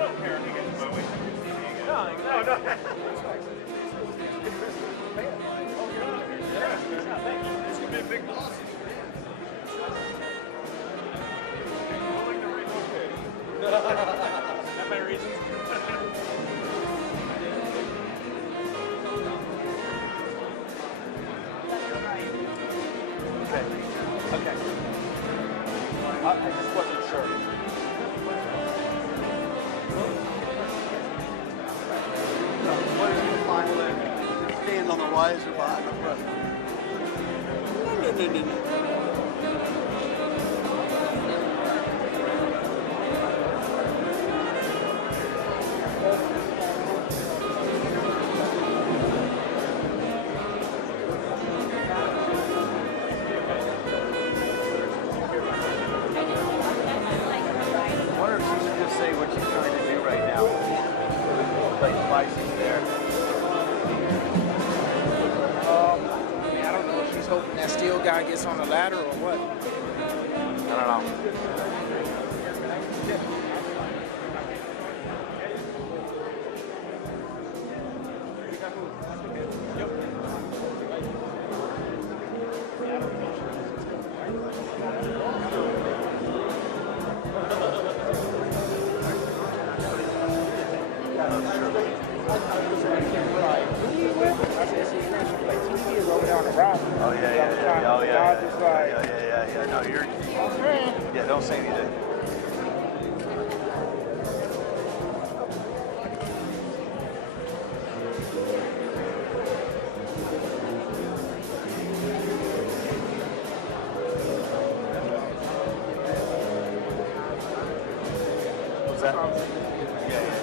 don't care if he gets booed. No, exactly. No. This could be a big loss. Willing to relocate. That my reasons. Okay. I just wasn't sure. What is the final end? Stand on the rise or behind the front? No. Say what she's trying to do right now. Like Spicy's there. I mean, I don't know if she's hoping that steel guy gets on the ladder or what. I don't know. Oh yeah. No, you're. Yeah, don't say anything. What's that? Yeah.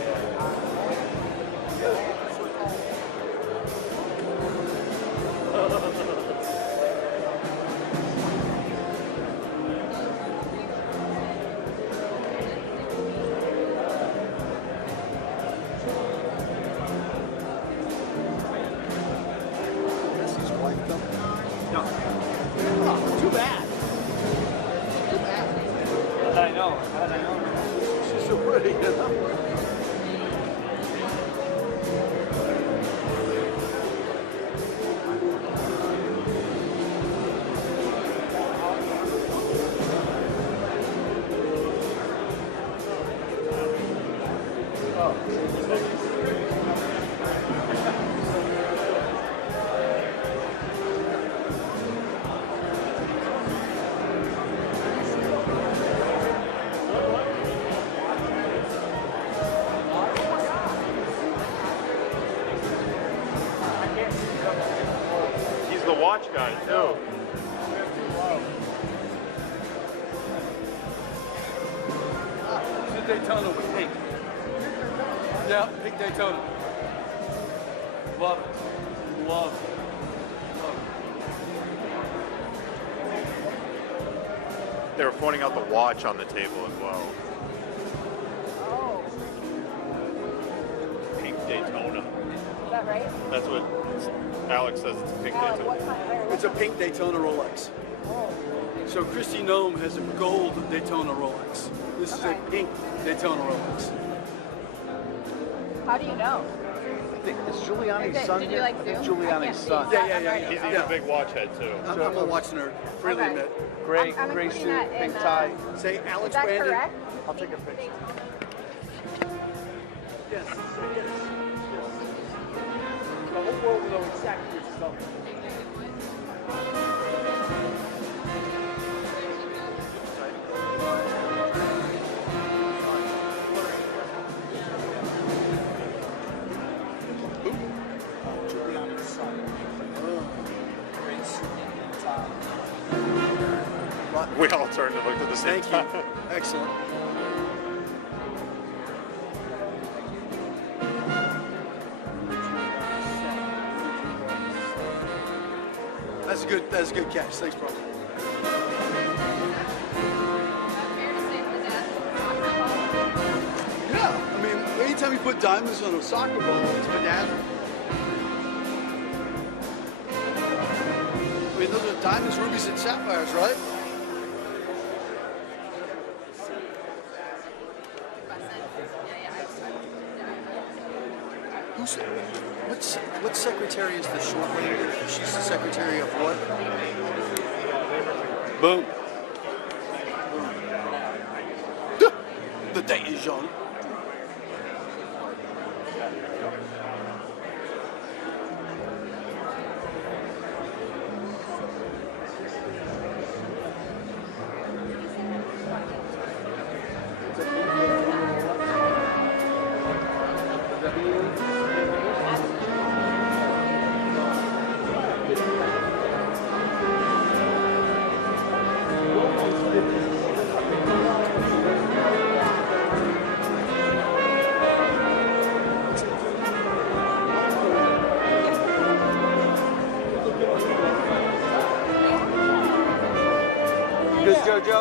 Too bad. I know. She's so pretty, you know? He's the watch guy too. This is Daytona with pink. Yeah, pink Daytona. Love it. Love it. They were pointing out the watch on the table as well. Oh, Pink Daytona. is that right? That's what Alex says. It's a pink What Daytona. kind? It's a pink Daytona Rolex. So Christy Noem has a gold Daytona Rolex. This is a pink Daytona Rolex. How do you know? I think it's Giuliani's son. Did you like I think zoom? I Giuliani's can't see. son. Yeah. He's a big watch head too. I'm a watch nerd, freely Okay. admit. Gray I'm suit, including that in, pink tie. Say Alex Is that Brandon. correct? I'll take a picture. Yes. The whole world will know exactly what you're talking about. Giuliani's son. Gray suit and tie. We all turned and looked at the same Thank time. you. Excellent. That's a good catch. Thanks, bro. Yeah, I mean, anytime you put diamonds on a soccer ball, it's bedazzled. I mean, those are diamonds, rubies, and sapphires, right? What secretary is the short lady? She's the secretary of what? Boom. The day is young. Good, JoJo?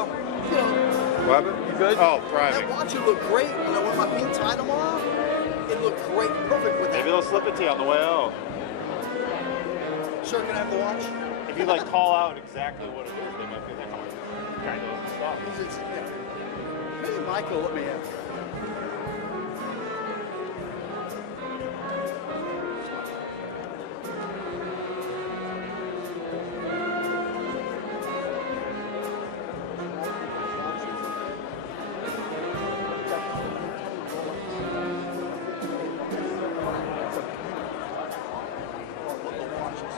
What happened? You good? Oh, thriving. That watch will look great. You know, with my pink tie tomorrow, it looked great, perfect with that. Maybe they'll slip it to you on the way out. Sir, can I have the watch? If you like call out exactly what it is, they might be like, oh, kind of stuff. Yeah. Maybe Michael let me have it.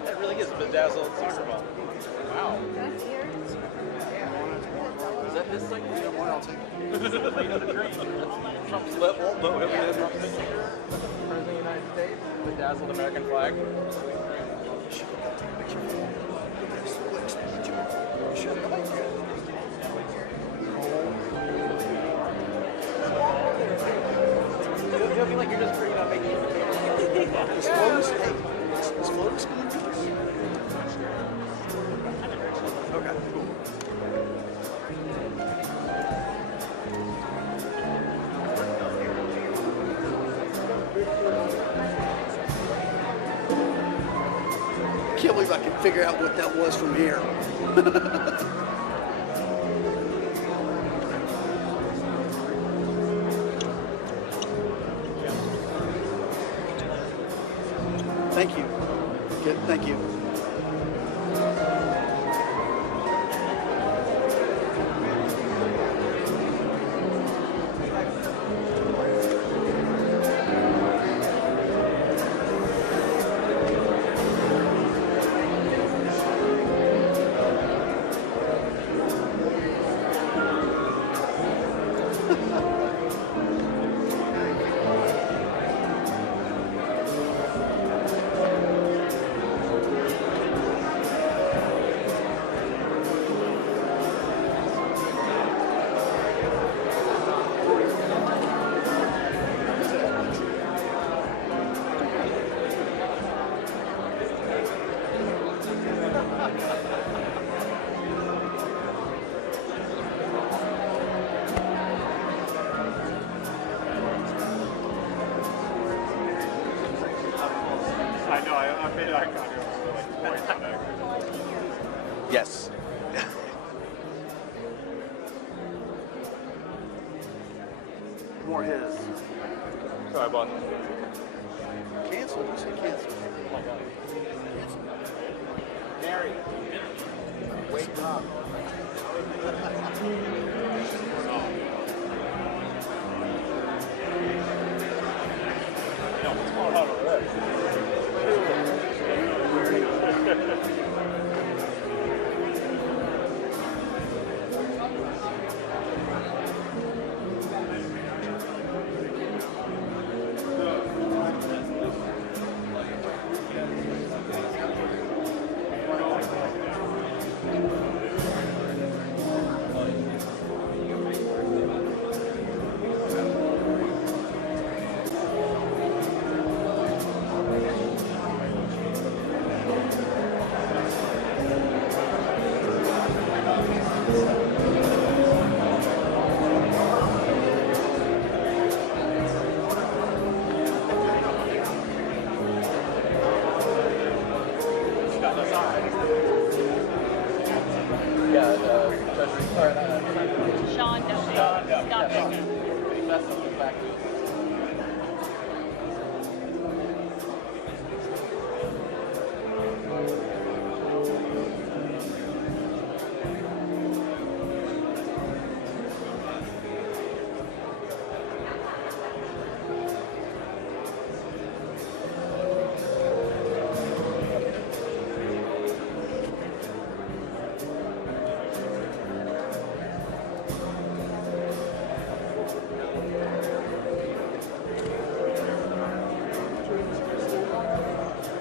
That really is a bedazzled soccer ball. Wow. Is that this thing? I'll take it. Trump's left won't know him. President of the United States, bedazzled American flag. You'll feel like you're just making it. Is Flotus, hey, is Flotus going to do this? Okay, cool. Can't believe I can figure out what that was from here. Thank you. Good, thank you. I know, I made eye contact. Yes. More his. Sorry, boss. Cancel, you said cancel. Cancel. Mary. Wait up. What's going on over there? Sean, don't stop it. That's the fact.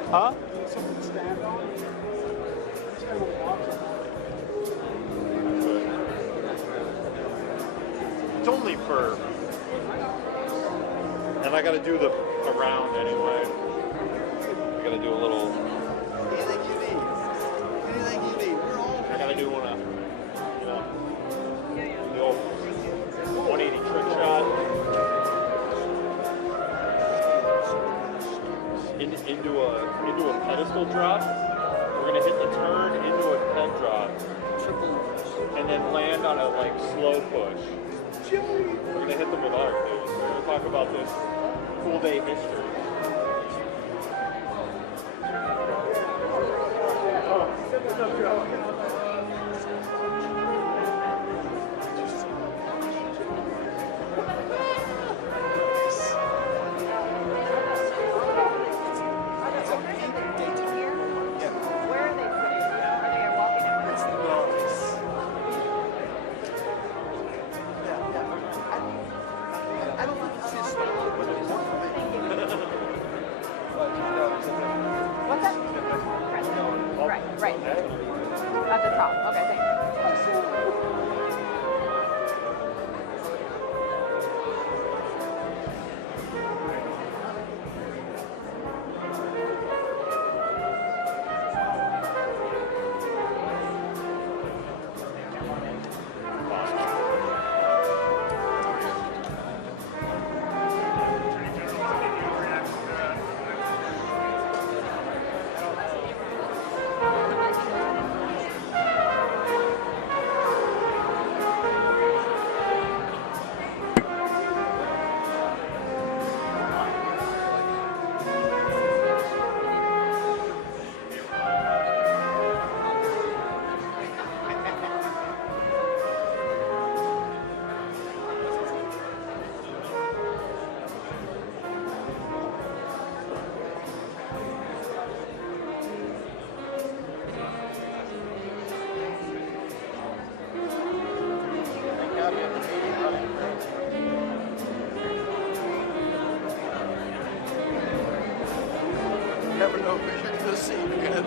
Huh? Something to stand on? Stand on the watch. It's only for, and I got to do the around anyway. I got to do a little. Anything you need. Anything you need. We're all. I got to do one of, the old 180 trick shot. Into a pedestal drop. We're gonna hit the turn into a ped drop, and then land on a like slow push. We're gonna hit them with art, dude. We're gonna talk about this cool day history. Where are they putting it? Are they walking it? I don't think it's just What's that? Right. At the top. Okay, thanks. Never know who you're going to see, man.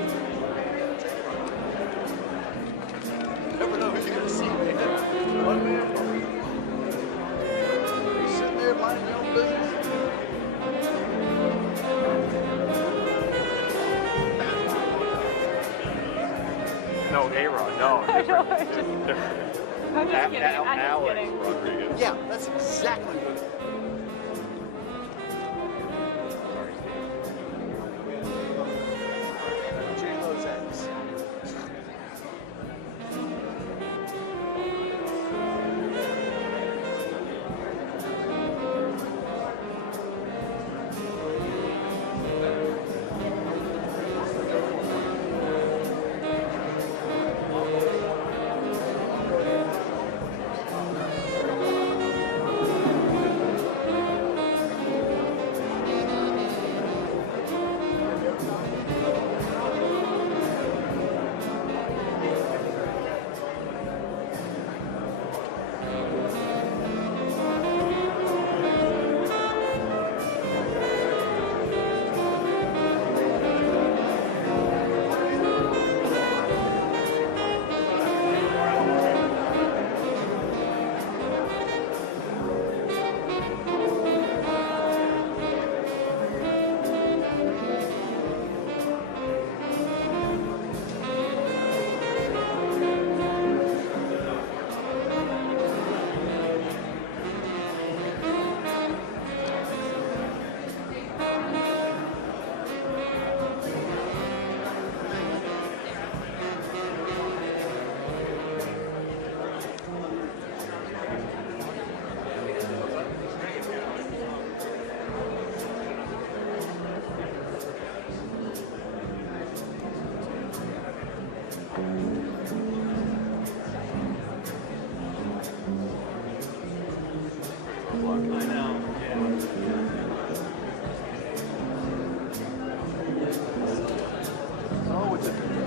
Never know who you're going to see, man. One man. You're sitting there minding your own business. No, A-Rod, no. I know, Different. I'm just kidding. I'm just Alex kidding. Rodriguez. Yeah, that's exactly what it is. J-Lo's ex.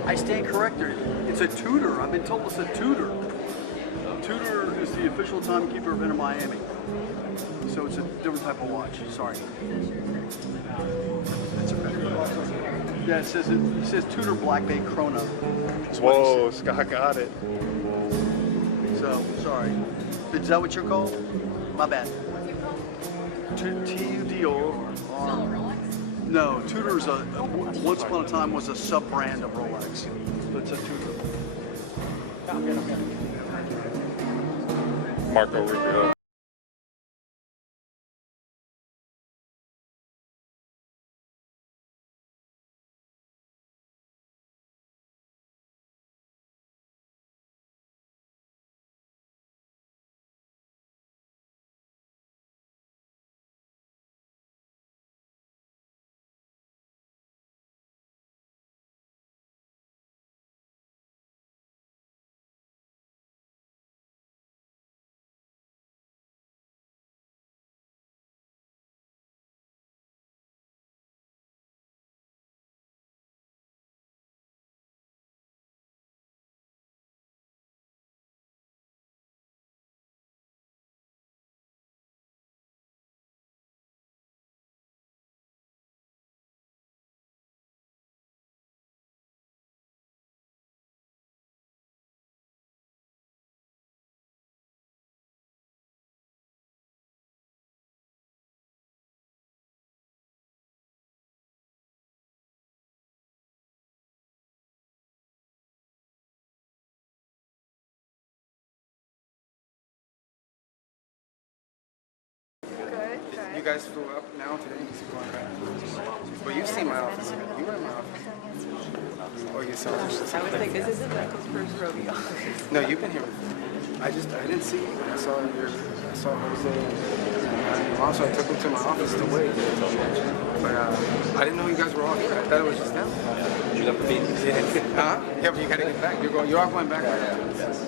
I stand corrected. It's a Tudor. I've been told it's a Tudor. Tudor is the official timekeeper of Inter Miami. So it's a different type of watch. Sorry. That's okay. Yeah, it says Tudor Black Bay Chrono. That's what Whoa, it Scott got it. says. So, sorry. Is that what you're called? My bad. TUDO. No, Tudor's once upon a time was a sub-brand of Rolex. But it's a Tudor. Marco Rubio. You guys flew up now today? Well, you've seen my office. You were in my office. Or you saw it. I was like, this isn't Michael's first rodeo. No, you've been here before. I didn't see you. I saw Jose. Also, I took him to my office to wait. But I didn't know you guys were all here. I thought it was just them. You left the meeting? Huh? Yeah, but you gotta get back. You're all going back. Yes.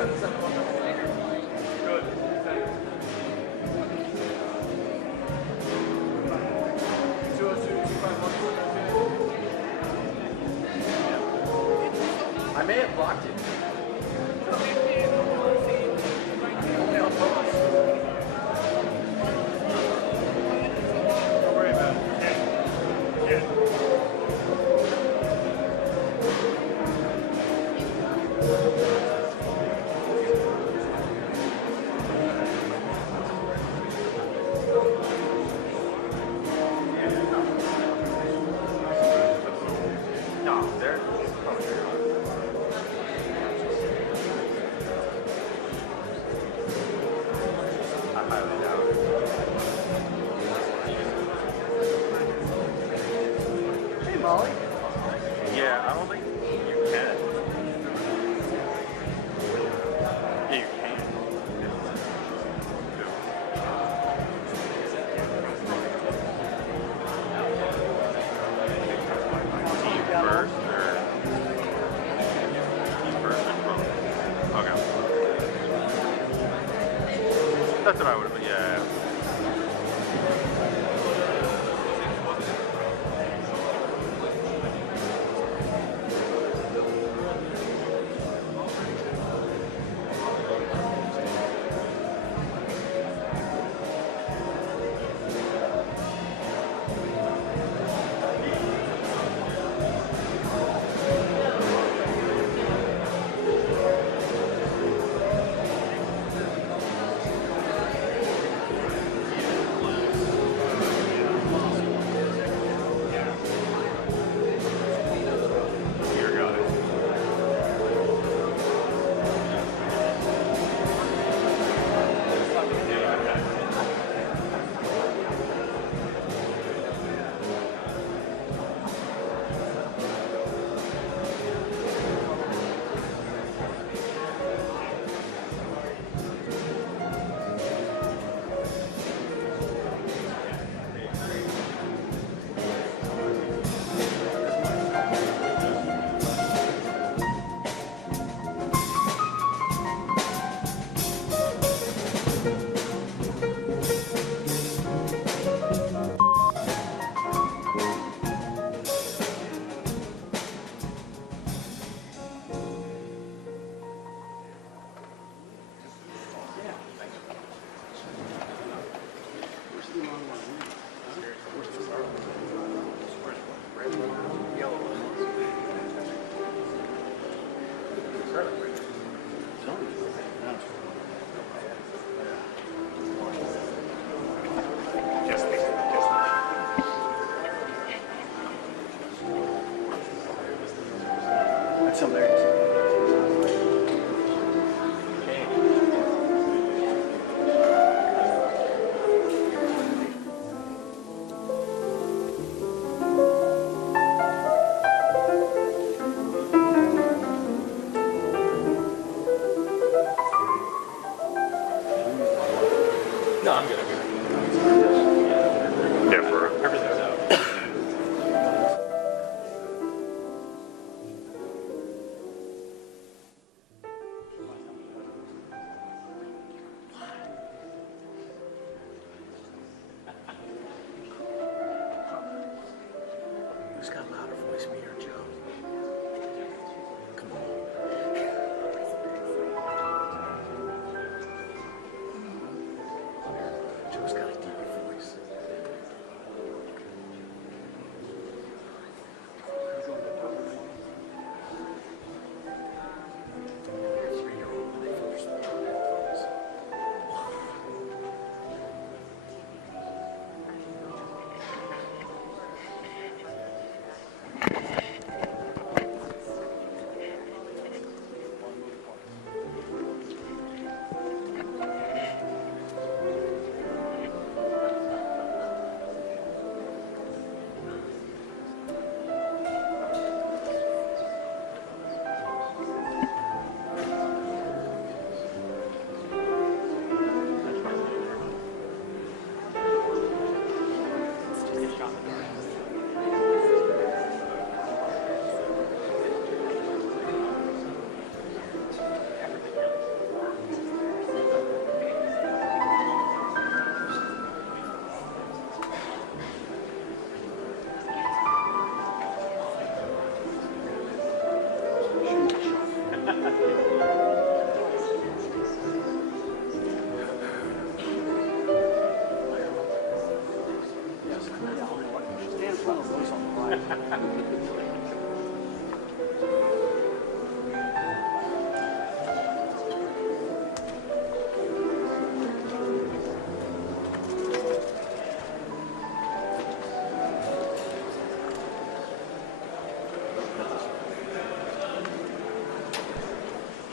Good. Thanks. 202-251. I may have blocked it. Don't worry about it. Yeah. No, they're I highly doubt it. Hey, Molly. Yeah, I don't think you can. Yeah, you can. Team first or okay. That's what I would have. Yeah. Here goes. That's hilarious. No, I'm good. Yeah, for Everything's out.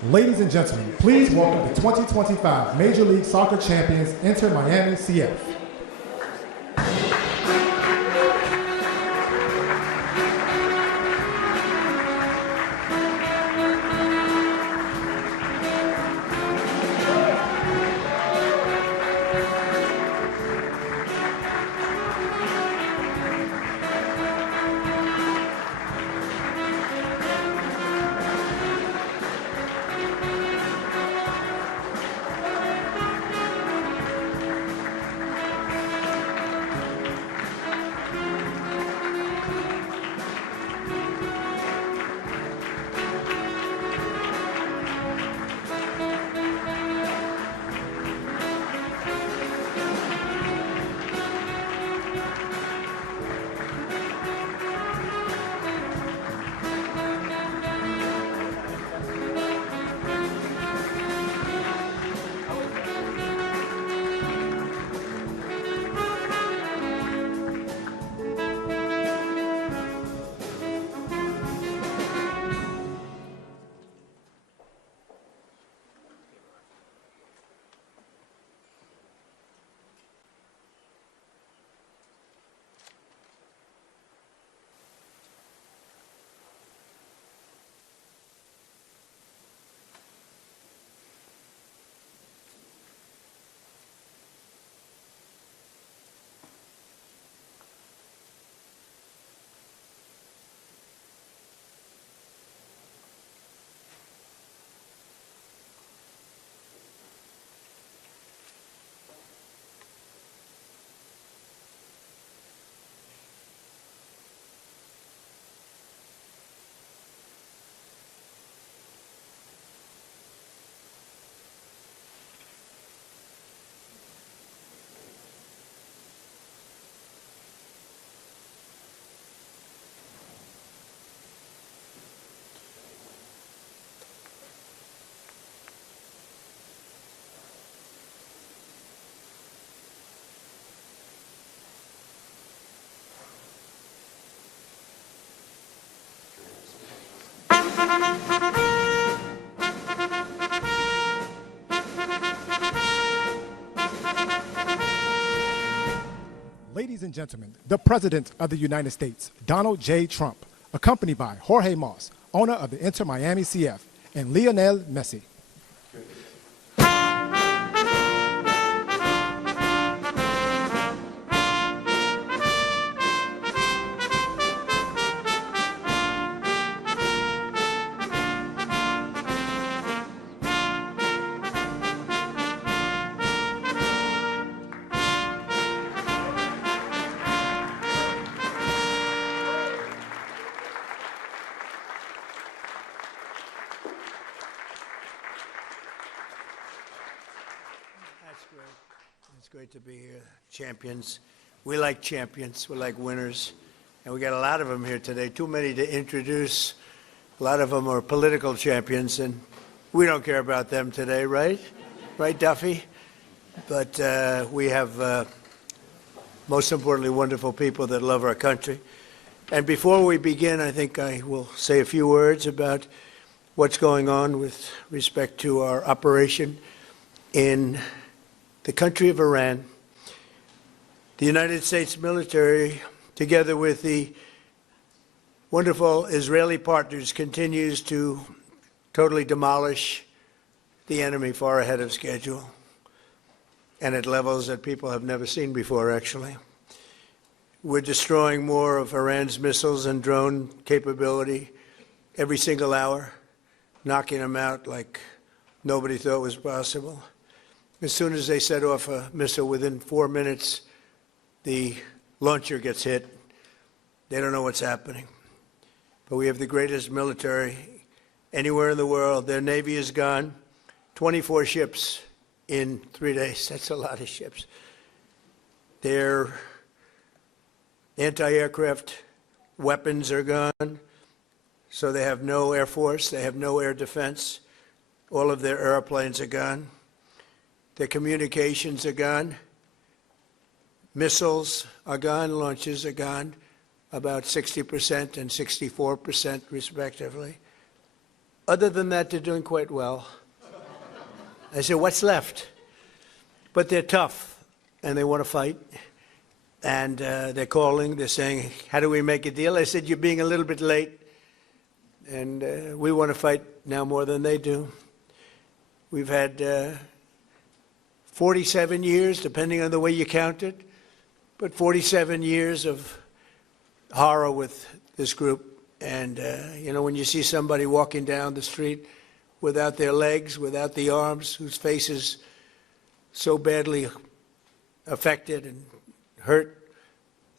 Ladies and gentlemen, please welcome the 2025 Major League Soccer champions, Inter Miami CF. Ladies and gentlemen, the President of the United States, Donald J. Trump, accompanied by Jorge Moss, owner of the Inter Miami CF, and Lionel Messi. It's great to be here. Champions. We like champions. We like winners. And we got a lot of them here today. Too many to introduce. A lot of them are political champions, and we don't care about them today, right? Right, Duffy? But we have, most importantly, wonderful people that love our country. And before we begin, I think I will say a few words about what's going on with respect to our operation in the country of Iran. The United States military, together with the wonderful Israeli partners, continues to totally demolish the enemy far ahead of schedule and at levels that people have never seen before, actually. We're destroying more of Iran's missiles and drone capability every single hour, knocking them out like nobody thought was possible. As soon as they set off a missile, within 4 minutes, the launcher gets hit. They don't know what's happening. But we have the greatest military anywhere in the world. Their Navy is gone. 24 ships in 3 days. That's a lot of ships. Their anti-aircraft weapons are gone. So they have no air force. They have no air defense. All of their airplanes are gone. Their communications are gone. Missiles are gone. Launches are gone. About 60% and 64% respectively. Other than that, they're doing quite well. I said, what's left? But they're tough, and they want to fight. And they're calling, they're saying, how do we make a deal? I said, you're being a little bit late, and we want to fight now more than they do. We've had 47 years, depending on the way you count it, but 47 years of horror with this group. And, you know, when you see somebody walking down the street without their legs, without the arms, whose face is so badly affected and hurt,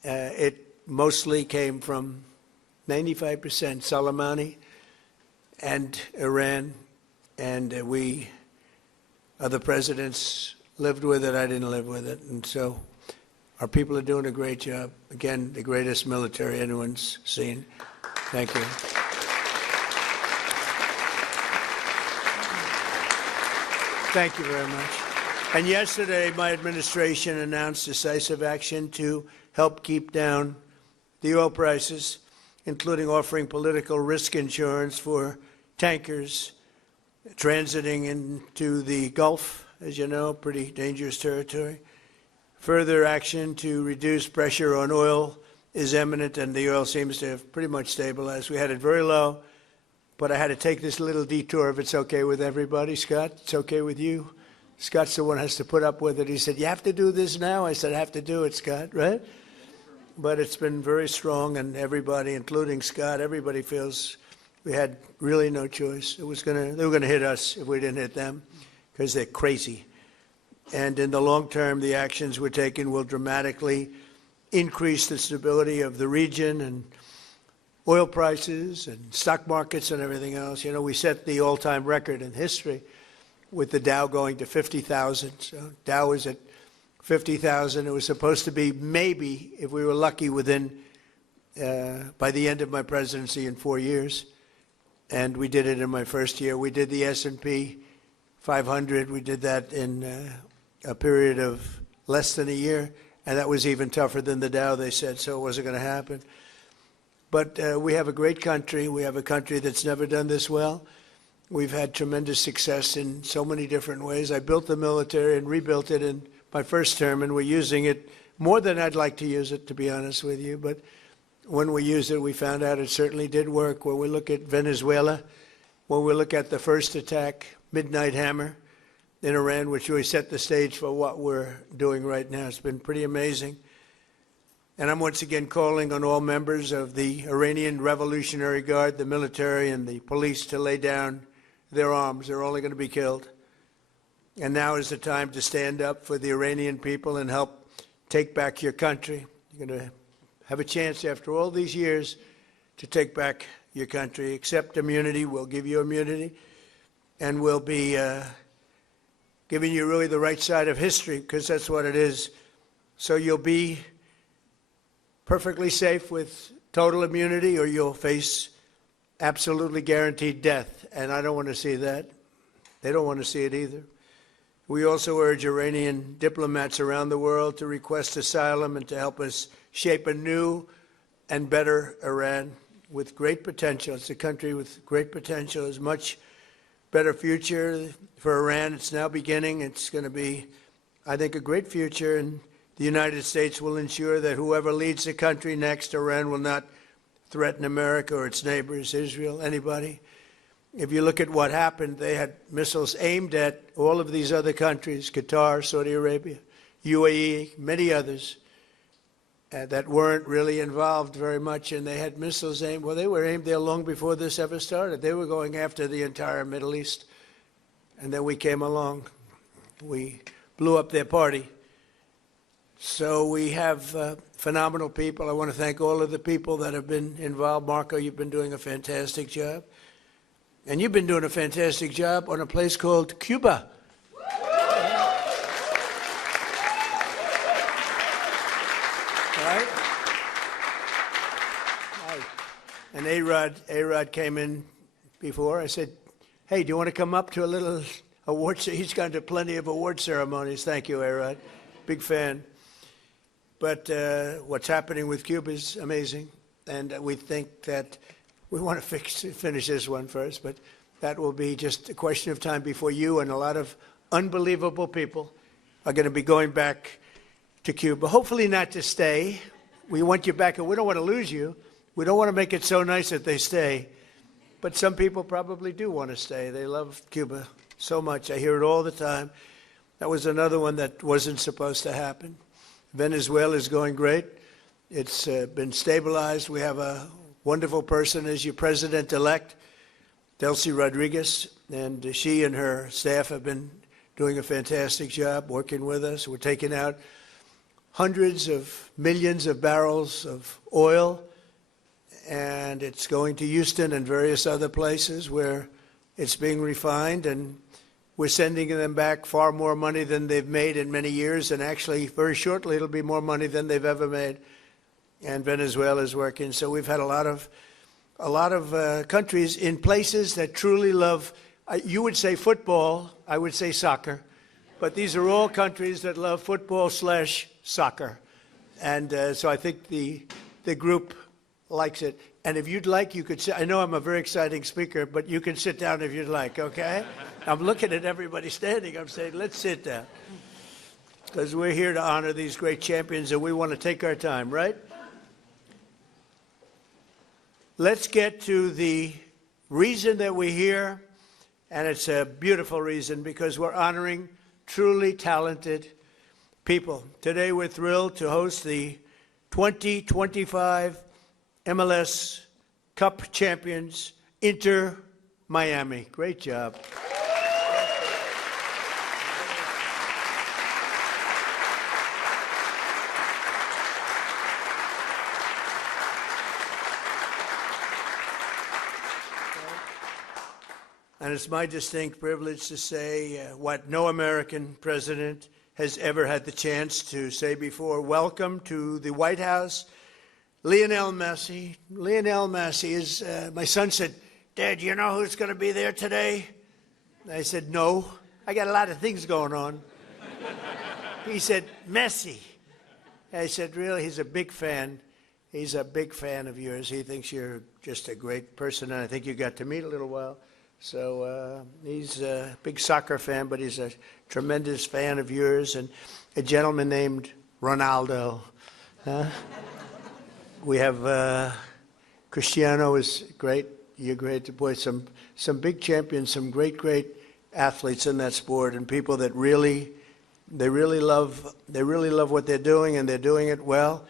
it mostly came from 95% Soleimani and Iran, and we, other presidents, lived with it. I didn't live with it. And so our people are doing a great job. Again, the greatest military anyone's seen. Thank you. Thank you very much. And yesterday, my administration announced decisive action to help keep down the oil prices, including offering political risk insurance for tankers transiting into the Gulf, as you know, pretty dangerous territory. Further action to reduce pressure on oil is imminent, and the oil seems to have pretty much stabilized. We had it very low, but I had to take this little detour, if it's okay with everybody. Scott, it's okay with you? Scott's the one who has to put up with it. He said, you have to do this now? I said, I have to do it, Scott, right? But it's been very strong, and everybody, including Scott, everybody feels we had really no choice. They were going to hit us if we didn't hit them, because they're crazy. And in the long term, the actions we're taking will dramatically increase the stability of the region and oil prices and stock markets and everything else. You know, we set the all-time record in history with the Dow going to 50,000. So Dow was at 50,000. It was supposed to be maybe, if we were lucky, within by the end of my presidency in 4 years. And we did it in my first year. We did the S&P 500. We did that in a period of less than a year. And that was even tougher than the Dow, they said, so it wasn't going to happen. But we have a great country. We have a country that's never done this well. We've had tremendous success in so many different ways. I built the military and rebuilt it in my first term, and we're using it more than I'd like to use it, to be honest with you. But when we used it, we found out it certainly did work. When we look at Venezuela, when we look at the first attack, Midnight Hammer, in Iran, which really set the stage for what we're doing right now. It's been pretty amazing. And I'm once again calling on all members of the Iranian Revolutionary Guard, the military and the police, to lay down their arms. They're only going to be killed. And now is the time to stand up for the Iranian people and help take back your country. You're going to have a chance after all these years to take back your country. Accept immunity. We'll give you immunity. And we'll be giving you really the right side of history, because that's what it is. So you'll be perfectly safe with total immunity, or you'll face absolutely guaranteed death. And I don't want to see that. They don't want to see it either. We also urge Iranian diplomats around the world to request asylum and to help us shape a new and better Iran with great potential. It's a country with great potential. There's much better future for Iran. It's now beginning. It's going to be, I think, a great future. And the United States will ensure that whoever leads the country next, Iran will not threaten America or its neighbors, Israel, anybody. If you look at what happened, they had missiles aimed at all of these other countries, Qatar, Saudi Arabia, UAE, many others, that weren't really involved very much, and they had missiles aimed. Well, they were aimed there long before this ever started. They were going after the entire Middle East. And then we came along. We blew up their party. So we have phenomenal people. I want to thank all of the people that have been involved. Marco, you've been doing a fantastic job. And you've been doing a fantastic job on a place called Cuba. Right? And A-Rod came in before. I said, hey, do you want to come up to a little award? He's gone to plenty of award ceremonies. Thank you, A-Rod. Big fan. But what's happening with Cuba is amazing. And we think that we want to finish this one first, but That will be just a question of time before you and a lot of unbelievable people are going to be going back to Cuba. Hopefully not to stay. We want you back, and we don't want to lose you. We don't want to make it so nice that they stay. But some people probably do want to stay. They love Cuba so much. I hear it all the time. That was another one that wasn't supposed to happen. Venezuela is going great. It's been stabilized. We have a wonderful person as your president-elect, Delcy Rodriguez, and she and her staff have been doing a fantastic job working with us. We're taking out hundreds of millions of barrels of oil, and it's going to Houston and various other places where it's being refined, and we're sending them back far more money than they've made in many years, and actually very shortly it'll be more money than they've ever made. And Venezuela is working. So we've had a lot of countries in places that truly love, you would say football, I would say soccer, but these are all countries that love football/soccer. And so I think the group likes it. And if you'd like, you could sit. I know I'm a very exciting speaker, but you can sit down if you'd like, okay? I'm looking at everybody standing. I'm saying, let's sit down. Because we're here to honor these great champions, and we want to take our time, right? Let's get to the reason that we're here, and it's a beautiful reason because we're honoring truly talented people. Today we're thrilled to host the 2025 MLS Cup champions, Inter Miami. Great job. And it's my distinct privilege to say what no American president has ever had the chance to say before. Welcome to the White House, Lionel Messi. Lionel Messi is, my son said, Dad, you know who's going to be there today? I said, no, I got a lot of things going on. He said, Messi. I said, really? He's a big fan. He's a big fan of yours. He thinks you're just a great person, and I think you got to meet a little while. So he's a big soccer fan, but he's a tremendous fan of yours. And a gentleman named Ronaldo. We have Cristiano is great. You're great. Boy, some big champions, some great athletes in that sport, and people that really love what they're doing, and they're doing it well.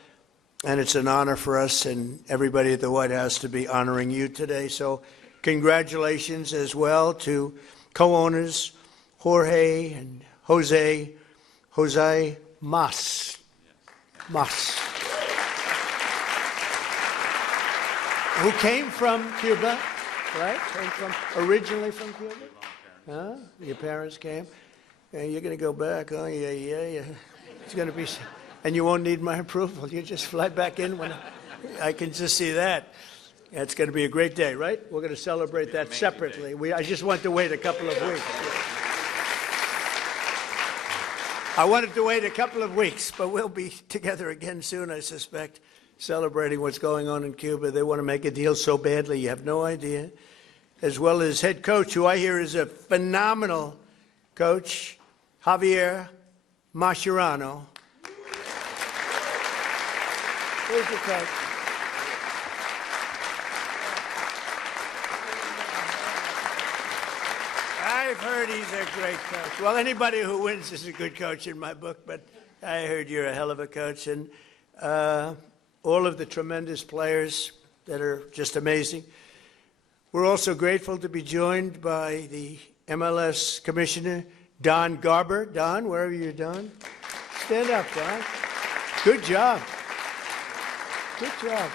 And it's an honor for us and everybody at the White House to be honoring you today. So congratulations as well to co-owners Jorge and Jose Mas, who came from Cuba, right? Originally from Cuba? Huh? Your parents came? And you're going to go back, oh, yeah. It's going to be, and you won't need my approval. You just fly back in when I can just see that. It's going to be a great day, right? We're going to celebrate that separately. I just want to wait a couple of weeks. I wanted to wait a couple of weeks, but we'll be together again soon, I suspect, celebrating what's going on in Cuba. They want to make a deal so badly, you have no idea. As well as head coach, who I hear is a phenomenal coach, Javier Mascherano. Where's the coach? I've heard he's a great coach. Well, anybody who wins is a good coach in my book, but I heard you're a hell of a coach. And all of the tremendous players that are just amazing. We're also grateful to be joined by the MLS Commissioner, Don Garber. Don, where are you, Don? Stand up, Don. Good job. Good job.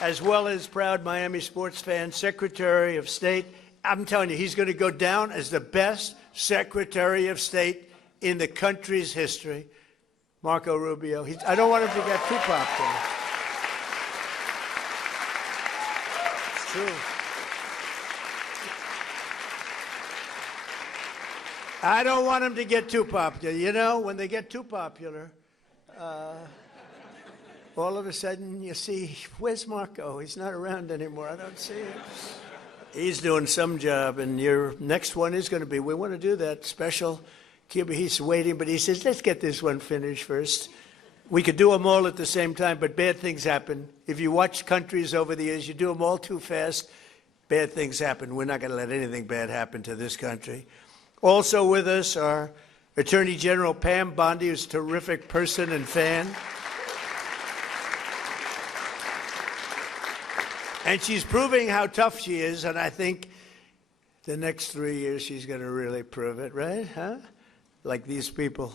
As well as proud Miami sports fan, Secretary of State. I'm telling you, he's going to go down as the best Secretary of State in the country's history, Marco Rubio. I don't want him to get too popular. It's true. I don't want him to get too popular. You know, when they get too popular, all of a sudden you see, where's Marco? He's not around anymore. I don't see him. He's doing some job, and your next one is going to be, we want to do that special Cuba. He's waiting, but he says, let's get this one finished first. We could do them all at the same time, but bad things happen. If you watch countries over the years, you do them all too fast, bad things happen. We're not going to let anything bad happen to this country. Also with us are Attorney General Pam Bondi, who's a terrific person and fan. And she's proving how tough she is, and I think the next 3 years she's going to really prove it, right? Huh? Like these people.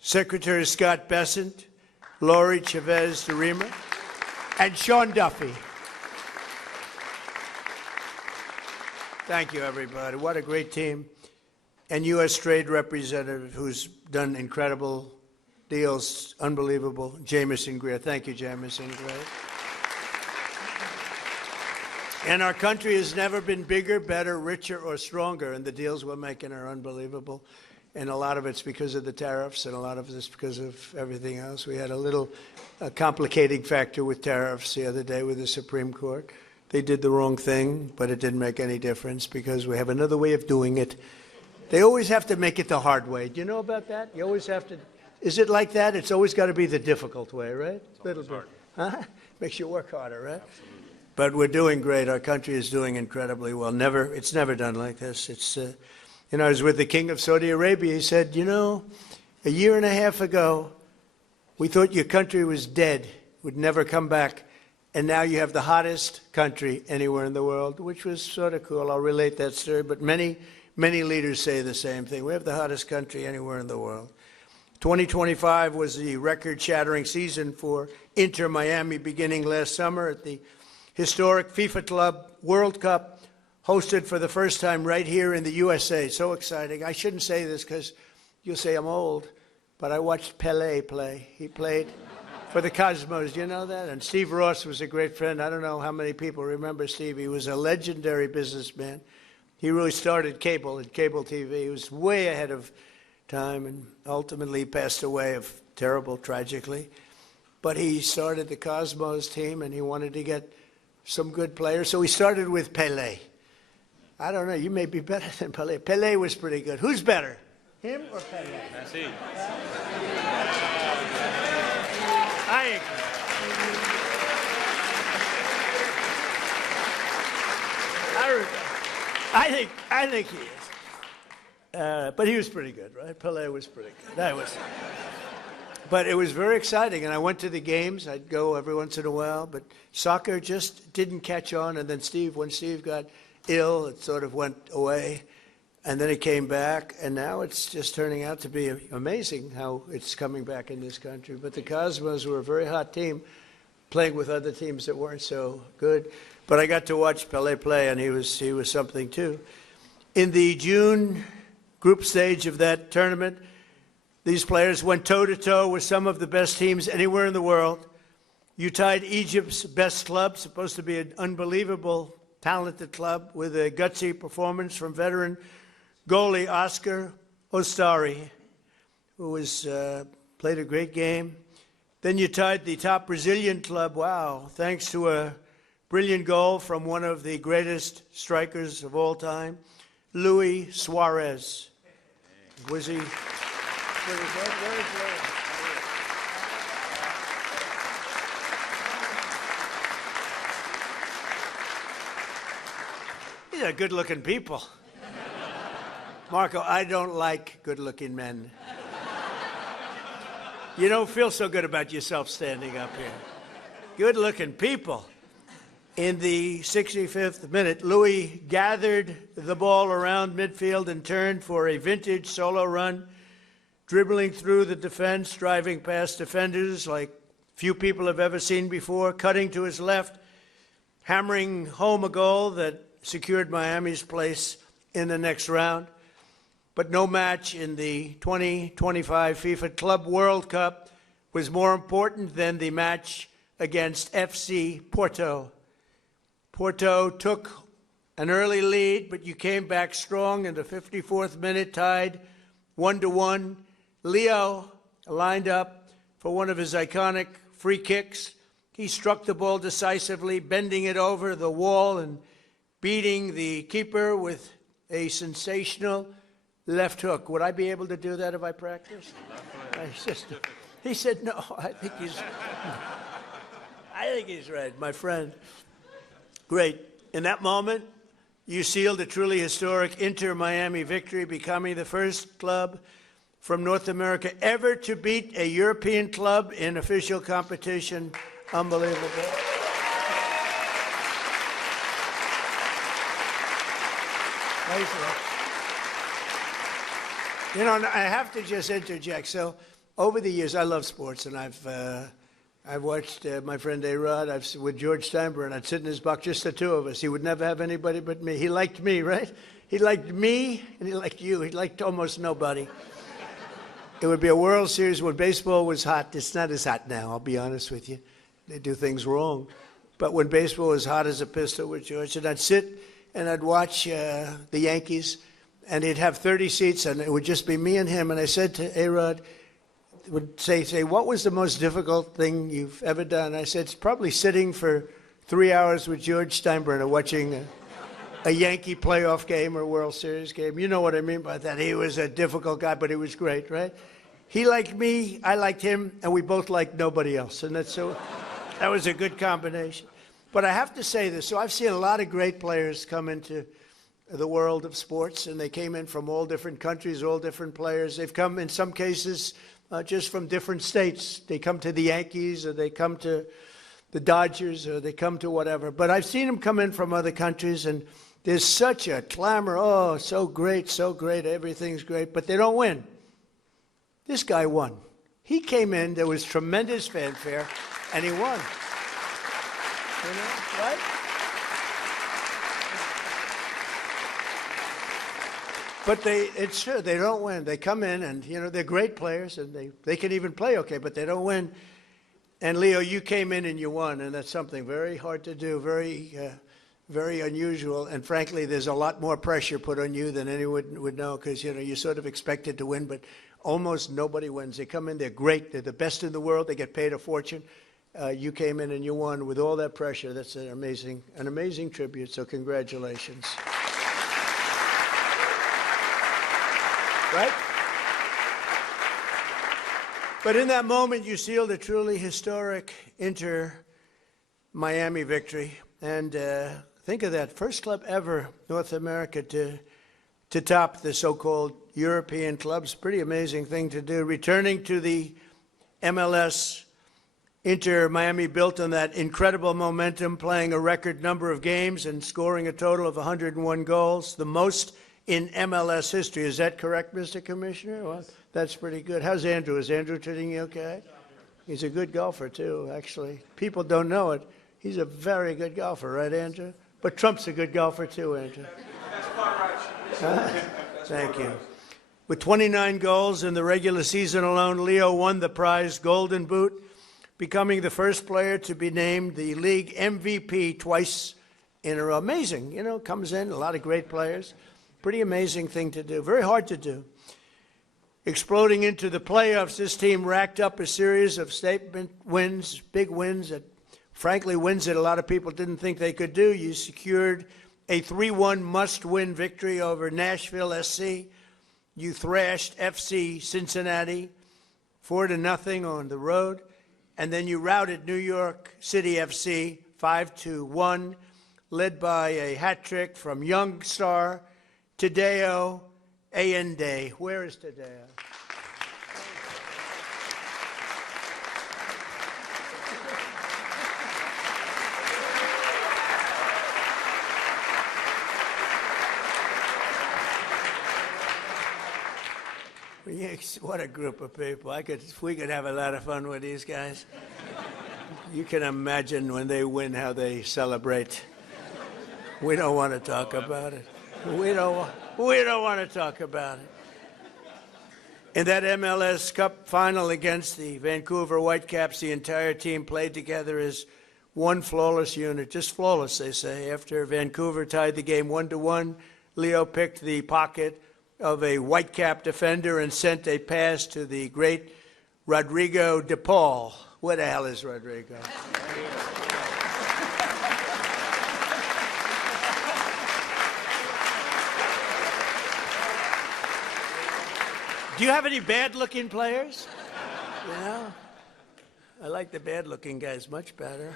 Secretary Scott Bessent, Lori Chavez DeRima, and Sean Duffy. Thank you, everybody. What a great team. And U.S. Trade Representative, who's done incredible deals, unbelievable, Jamison Greer. Thank you, Jamison Greer. And our country has never been bigger, better, richer, or stronger, and the deals we're making are unbelievable. And a lot of it's because of the tariffs, and a lot of it's because of everything else. We had a little complicating factor with tariffs the other day with the Supreme Court. They did the wrong thing, but it didn't make any difference because we have another way of doing it. They always have to make it the hard way. Do you know about that? You always have to. Is it like that? It's always got to be the difficult way, right? A little bit. Huh? Makes you work harder, right? But we're doing great. Our country is doing incredibly well. It's never done like this. It's, I was with the King of Saudi Arabia. He said, a year and a half ago, we thought your country was dead, would never come back. And now you have the hottest country anywhere in the world, which was sort of cool. I'll relate that story. But many, many leaders say the same thing. We have the hottest country anywhere in the world. 2025 was the record-shattering season for Inter Miami beginning last summer at the historic FIFA Club World Cup, hosted for the first time right here in the USA. So exciting. I shouldn't say this because you'll say I'm old, but I watched Pelé play. He played for the Cosmos. Do you know that? And Steve Ross was a great friend. I don't know how many people remember Steve. He was a legendary businessman. He really started cable and cable TV. He was way ahead of time and ultimately passed away tragically. But he started the Cosmos team, and he wanted to get some good players. So we started with Pelé. I don't know, you may be better than Pelé. Pelé was pretty good. Who's better, him or Pelé? Merci. I think he is. But he was pretty good, right? Pelé was pretty good. But it was very exciting, and I went to the games. I'd go every once in a while, but soccer just didn't catch on. And then when Steve got ill, it sort of went away, and then it came back, and now it's just turning out to be amazing how it's coming back in this country. But the Cosmos were a very hot team, playing with other teams that weren't so good. But I got to watch Pelé play, and he was something too. In the June group stage of that tournament, these players went toe-to-toe with some of the best teams anywhere in the world. You tied Egypt's best club, supposed to be an unbelievable, talented club, with a gutsy performance from veteran goalie Oscar Ostari, who played a great game. Then you tied the top Brazilian club, wow, thanks to a brilliant goal from one of the greatest strikers of all time, Luis Suarez. Was he... These are good-looking people. Marco, I don't like good-looking men. You don't feel so good about yourself standing up here. Good-looking people. In the 65th minute, Louis gathered the ball around midfield and turned for a vintage solo run, dribbling through the defense, driving past defenders like few people have ever seen before, cutting to his left, hammering home a goal that secured Miami's place in the next round. But no match in the 2025 FIFA Club World Cup was more important than the match against FC Porto. Porto took an early lead, but you came back strong in the 54th minute, tied 1-1. Leo lined up for one of his iconic free kicks. He struck the ball decisively, bending it over the wall and beating the keeper with a sensational left hook. Would I be able to do that if I practiced? He said, no, I think he's right, my friend. Great. In that moment, you sealed a truly historic Inter-Miami victory, becoming the first club from North America ever to beat a European club in official competition. Unbelievable. You know, I have to just interject. So, over the years, I love sports, and I've watched my friend A-Rod. With George Steinbrenner, I'd sit in his box, just the two of us. He would never have anybody but me. He liked me, right? He liked me, and he liked you. He liked almost nobody. It would be a World Series when baseball was hot. It's not as hot now, I'll be honest with you. They do things wrong. But when baseball was hot as a pistol with George, and I'd sit and I'd watch the Yankees, and he'd have 30 seats, and it would just be me and him. And I said to A-Rod, would say, what was the most difficult thing you've ever done? I said, it's probably sitting for 3 hours with George Steinbrenner watching a Yankee playoff game or World Series game. You know what I mean by that. He was a difficult guy, but he was great, right? He liked me, I liked him, and we both liked nobody else. And that was a good combination. But I have to say this. So I've seen a lot of great players come into the world of sports, and they came in from all different countries, all different players. They've come, in some cases, just from different states. They come to the Yankees, or they come to the Dodgers, or they come to whatever. But I've seen them come in from other countries, and there's such a clamor. Oh, so great, everything's great. But they don't win. This guy won. He came in, there was tremendous fanfare, and he won. You know, right? But it's true, they don't win. They come in and, you know, they're great players, and they can even play okay, but they don't win. And Leo, you came in and you won, and that's something very hard to do, very unusual. And frankly, there's a lot more pressure put on you than anyone would know, because, you know, you're sort of expected to win, but almost nobody wins. They come in, they're great, they're the best in the world, they get paid a fortune. You came in and you won with all that pressure. That's an amazing tribute, so congratulations. Right? But in that moment, you sealed a truly historic Inter-Miami victory. And think of that, first club ever, North America, to top the so-called European clubs. Pretty amazing thing to do. Returning to the MLS, Inter-Miami built on that incredible momentum, playing a record number of games and scoring a total of 101 goals, the most in MLS history. Is that correct, Mr. Commissioner? Well, that's pretty good. How's Andrew? Is Andrew treating you okay? He's a good golfer, too, actually. People don't know it. He's a very good golfer, right, Andrew? But Trump's a good golfer, too, Andrew. That's quite right. Thank you. With 29 goals in the regular season alone, Leo won the prize Golden Boot, becoming the first player to be named the league MVP twice in a row. Amazing, you know, comes in, a lot of great players. Pretty amazing thing to do, very hard to do. Exploding into the playoffs, this team racked up a series of statement wins, big wins, that frankly wins that a lot of people didn't think they could do. You secured a 3-1 must-win victory over Nashville SC. You thrashed FC Cincinnati 4-0 on the road. And then you routed New York City FC 5-1, led by a hat trick from young star Tadeo Allende. Where is Tadeo? What a group of people. We could have a lot of fun with these guys. You can imagine when they win how they celebrate. We don't want to talk about it. We don't want to talk about it. In that MLS Cup final against the Vancouver Whitecaps, the entire team played together as one flawless unit. Just flawless, they say. After Vancouver tied the game 1-1, Leo picked the pocket of a Whitecap defender and sent a pass to the great Rodrigo de Paul. Where the hell is Rodrigo? Do you have any bad-looking players? You know? I like the bad-looking guys much better.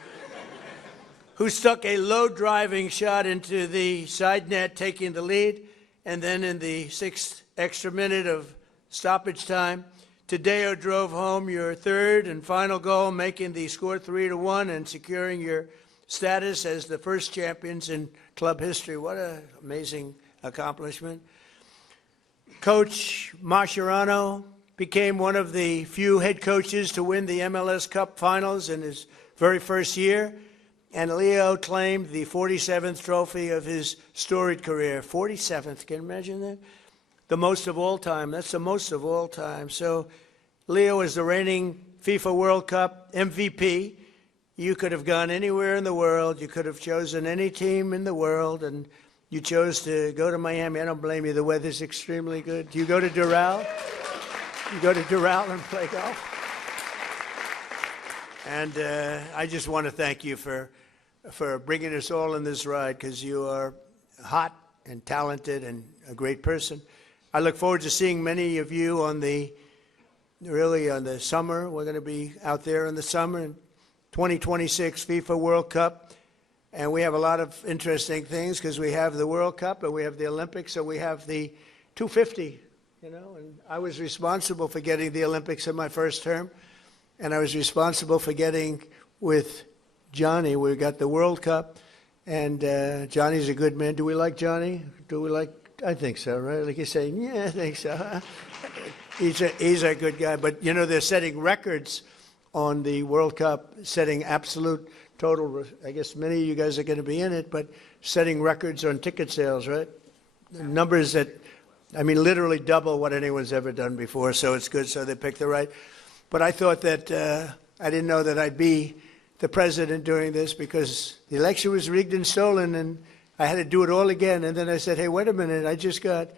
Who stuck a low driving shot into the side net, taking the lead, and then in the 6th extra minute of stoppage time, Tadeo drove home your third and final goal, making the score 3-1 and securing your status as the first champions in club history. What an amazing accomplishment. Coach Mascherano became one of the few head coaches to win the MLS Cup finals in his very first year. And Leo claimed the 47th trophy of his storied career. 47th, can you imagine that? The most of all time. That's the most of all time. So Leo is the reigning FIFA World Cup MVP. You could have gone anywhere in the world. You could have chosen any team in the world, and you chose to go to Miami. I don't blame you. The weather's extremely good. Do you go to Doral? You go to Doral and play golf? And I just want to thank you for bringing us all in this ride, because you are hot and talented and a great person. I look forward to seeing many of you on the summer. We're going to be out there in the summer in 2026 FIFA World Cup. And we have a lot of interesting things, because we have the World Cup and we have the Olympics, so we have the 250, you know. And I was responsible for getting the Olympics in my first term, and I was responsible for getting with Johnny. We got the World Cup, and Johnny's a good man. Do we like Johnny? Do we like? I think so, right? Like you're saying, yeah, I think so. He's a good guy. But you know, they're setting records on the World Cup, setting absolute total. I guess many of you guys are going to be in it, but setting records on ticket sales, right? Numbers that, I mean, literally double what anyone's ever done before. So it's good. So they picked the right. But I thought that I didn't know that I'd be the president during this, because the election was rigged and stolen, and I had to do it all again. And then I said, hey, wait a minute, I just got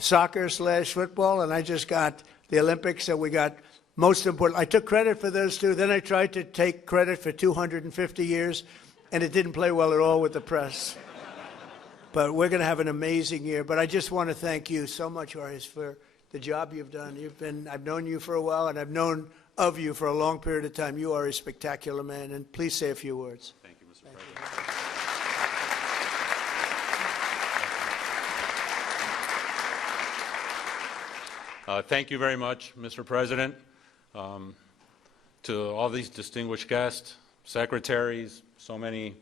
soccer/football, and I just got the Olympics, so we got most important. I took credit for those two. Then I tried to take credit for 250 years, and it didn't play well at all with the press. But we're going to have an amazing year. But I just want to thank you so much, Horace, for the job you've done. I've known you for a while, and I've known of you for a long period of time. You are a spectacular man, and please say a few words. Thank you, Mr. President. Thank you very much, Mr. President. To all these distinguished guests, secretaries, so many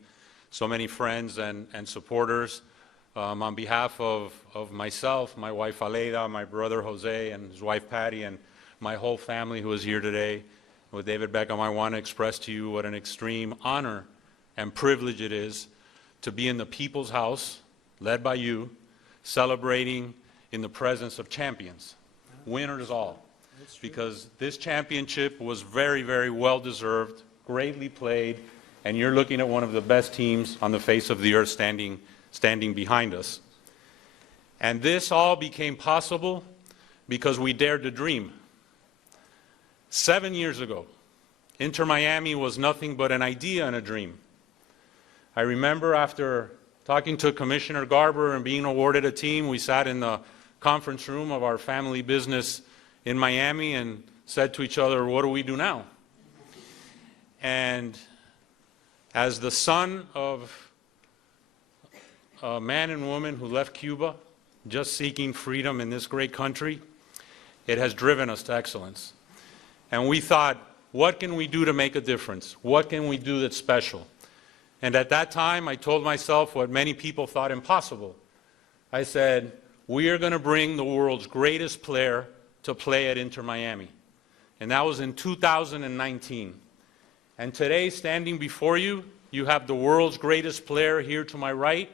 friends and supporters. On behalf of myself, my wife Aleida, my brother Jose, and his wife Patty, and my whole family who is here today, with David Beckham, I want to express to you what an extreme honor and privilege it is to be in the People's House, led by you, celebrating in the presence of champions, winners all. Because this championship was very, very well deserved, greatly played, and you're looking at one of the best teams on the face of the earth standing behind us. And this all became possible because we dared to dream. 7 years ago, Inter Miami was nothing but an idea and a dream. I remember after talking to Commissioner Garber and being awarded a team, we sat in the conference room of our family business in Miami and said to each other, what do we do now? And as the son of a man and woman who left Cuba, just seeking freedom in this great country, it has driven us to excellence. And we thought, what can we do to make a difference? What can we do that's special? And at that time, I told myself what many people thought impossible. I said, we are going to bring the world's greatest player to play at Inter Miami. And that was in 2019. And today, standing before you, you have the world's greatest player here to my right.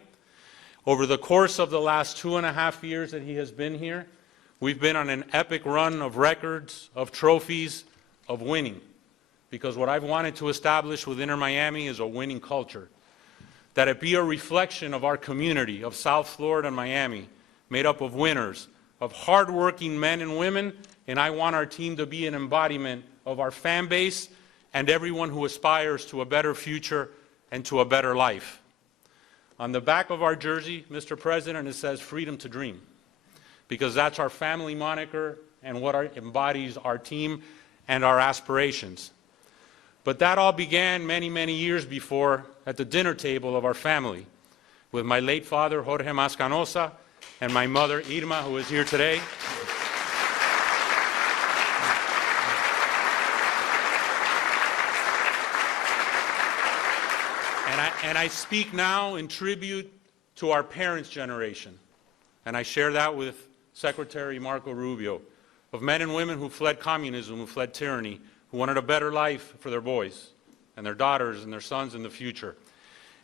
Over the course of the last 2.5 years that he has been here, we've been on an epic run of records, of trophies, of winning. Because what I've wanted to establish with Inter Miami is a winning culture. That it be a reflection of our community of South Florida and Miami, made up of winners, of hardworking men and women, and I want our team to be an embodiment of our fan base and everyone who aspires to a better future and to a better life. On the back of our jersey, Mr. President, it says freedom to dream, because that's our family moniker and what embodies our team and our aspirations. But that all began many, many years before at the dinner table of our family with my late father, Jorge Mascanosa, and my mother, Irma, who is here today. And I speak now in tribute to our parents' generation, and I share that with Secretary Marco Rubio, of men and women who fled communism, who fled tyranny, who wanted a better life for their boys and their daughters and their sons in the future.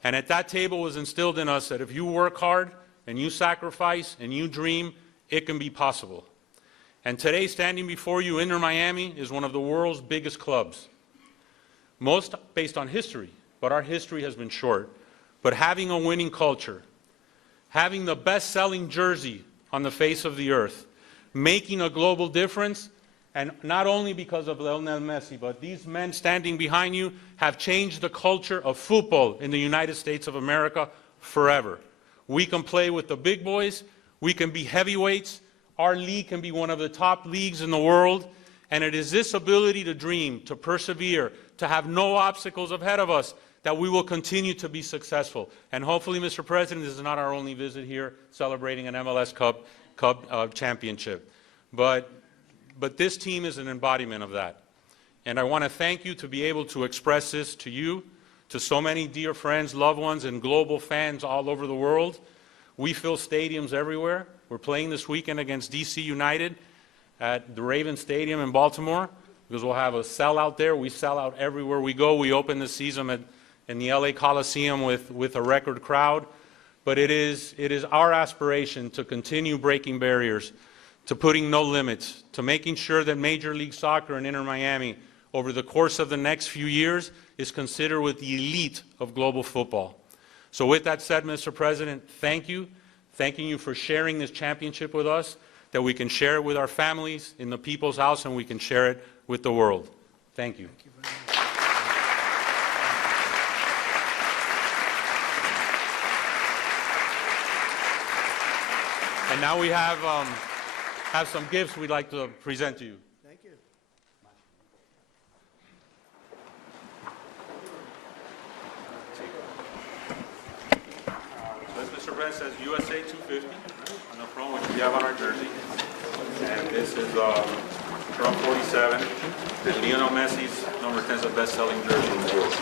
And at that table was instilled in us that if you work hard and you sacrifice and you dream, it can be possible. And today, standing before you, Inter Miami is one of the world's biggest clubs, most based on history. But our history has been short. But having a winning culture, having the best-selling jersey on the face of the earth, making a global difference, and not only because of Lionel Messi, but these men standing behind you have changed the culture of football in the United States of America forever. We can play with the big boys, we can be heavyweights, our league can be one of the top leagues in the world, and it is this ability to dream, to persevere, to have no obstacles ahead of us, that we will continue to be successful. And hopefully, Mr. President, this is not our only visit here celebrating an MLS Cup championship. But this team is an embodiment of that. And I want to thank you to be able to express this to you, to so many dear friends, loved ones, and global fans all over the world. We fill stadiums everywhere. We're playing this weekend against DC United at the Raven Stadium in Baltimore, because we'll have a sellout there. We sell out everywhere we go. We open the season in the LA Coliseum with a record crowd. But it is our aspiration to continue breaking barriers, to putting no limits, to making sure that Major League Soccer and Inter Miami over the course of the next few years is considered with the elite of global football. So with that said, Mr. President, thank you. Thanking you for sharing this championship with us, that we can share it with our families in the People's House and we can share it with the world. Thank you. And now we have some gifts we'd like to present to you. Thank you. This, Mr. President, says USA 250 on the front, which we have on our jersey. And this is Trump 47. And Lionel Messi's number 10 is the best-selling jersey in the world.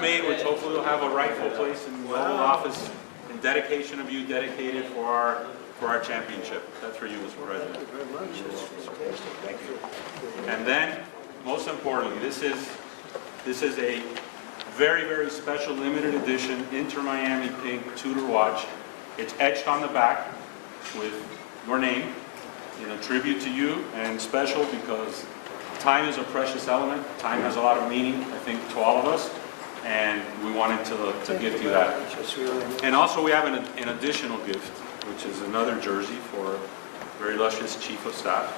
Made, which hopefully will have a rightful place in the Oval Office, in dedication of you, dedicated for our championship. That's for you, Mr. President. Thank you very much. Thank you. And then, most importantly, this is a very, very special limited edition Inter Miami pink Tudor watch. It's etched on the back with your name in a tribute to you, and special because time is a precious element. Time has a lot of meaning, I think, to all of us. And we wanted to gift you that. And also we have an additional gift, which is another jersey for a very luscious Chief of Staff.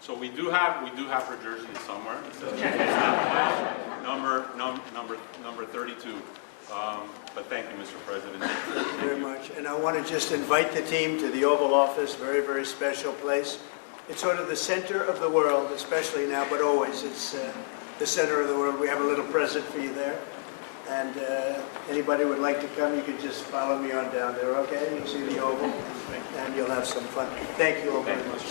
So we do have her jersey somewhere. It says number 32. But thank you, Mr. President. Thank you very much. And I want to just invite the team to the Oval Office, very, very special place. It's sort of the center of the world, especially now, but always it's the center of the world. We have a little present for you there. And anybody would like to come, you could just follow me on down there, okay? You see the Oval, and you'll have some fun. Thank you all very much.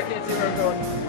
I can't see where I'm going.